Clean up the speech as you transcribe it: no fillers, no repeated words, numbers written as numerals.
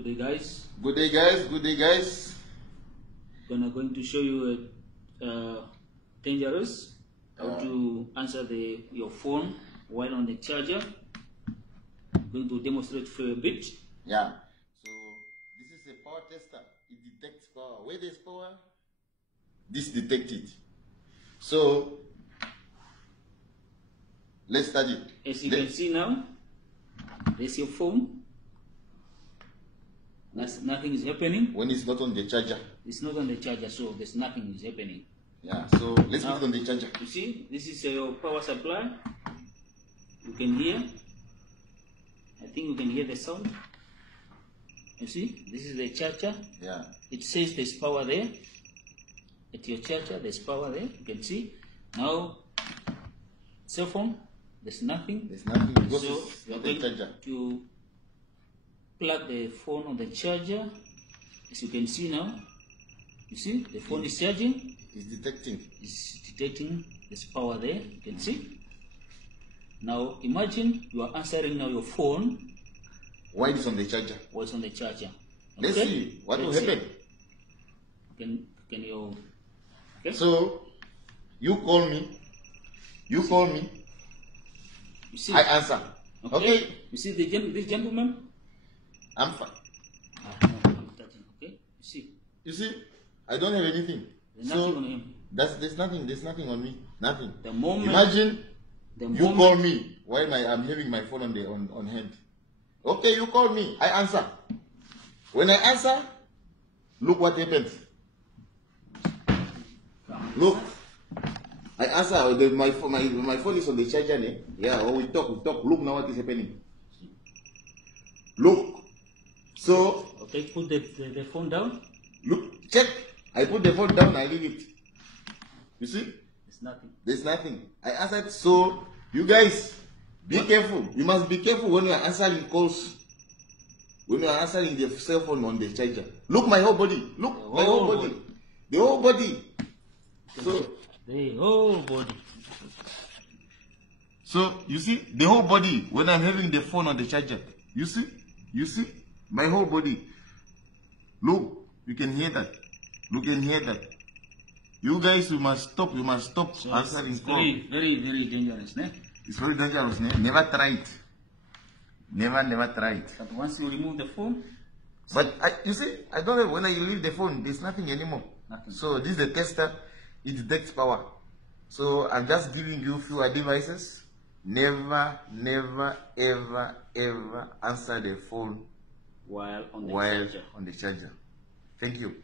Good day, guys. Good day, guys. Good day, guys. Going to show you dangerous how to answer your phone while on the charger. Going to demonstrate for a bit. Yeah. So this is a power tester. It detects power. Where there's power, this detects it. So let's start it. As you can see now, there's your phone. Nothing is happening. When it's not on the charger. It's not on the charger, so there's nothing is happening. Yeah. So let's put it on the charger. You see, this is your power supply. You can hear. I think you can hear the sound. You see, this is the charger. Yeah. It says there's power there. At your charger, there's power there. You can see. Now, cell phone, there's nothing. There's nothing because So it's you're not the going charger. to plug the phone on the charger. As you can see now, you see the phone is charging. It's detecting. It's detecting there's power there. You can see. Now imagine you are answering now your phone Why it's on the charger? was on the charger. Let's see what will happen. Can you? Okay. So you call me. You call me. You see. I answer. Okay. You see this gentleman. I'm fine. I'm touching. Okay. You see. You see, I don't have anything. There's So nothing on him. there's nothing on me. Nothing. The moment. Imagine The you moment, call me while I'm having my phone on hand. Okay, you call me. I answer. When I answer, look what happens. Look. I answer. My phone is on the charger. Yeah. Or we talk. Look now what is happening. Look. So okay, put the phone down. look. Check. I put the phone down. I leave it. You see? It's nothing. There's nothing. I answered. So you guys, be careful. You must be careful when you are answering calls. When you are answering the cell phone on the charger. Look my whole body. Look my whole body. The whole body. So The whole body. so you see the whole body when I'm having the phone on the charger. You see? You see? My whole body. Look, you can hear that. You can hear that. You guys, you must stop. You must stop So answering it's calls. very dangerous, ne? It's very dangerous. Never try it. Never try it. But once you remove the phone, But you see, I don't know when I leave the phone, there's nothing anymore. Nothing. So this is the tester. It detects power. So I'm just giving you few advices. Never, ever answer the phone while on the while charger. on the charger. Thank you.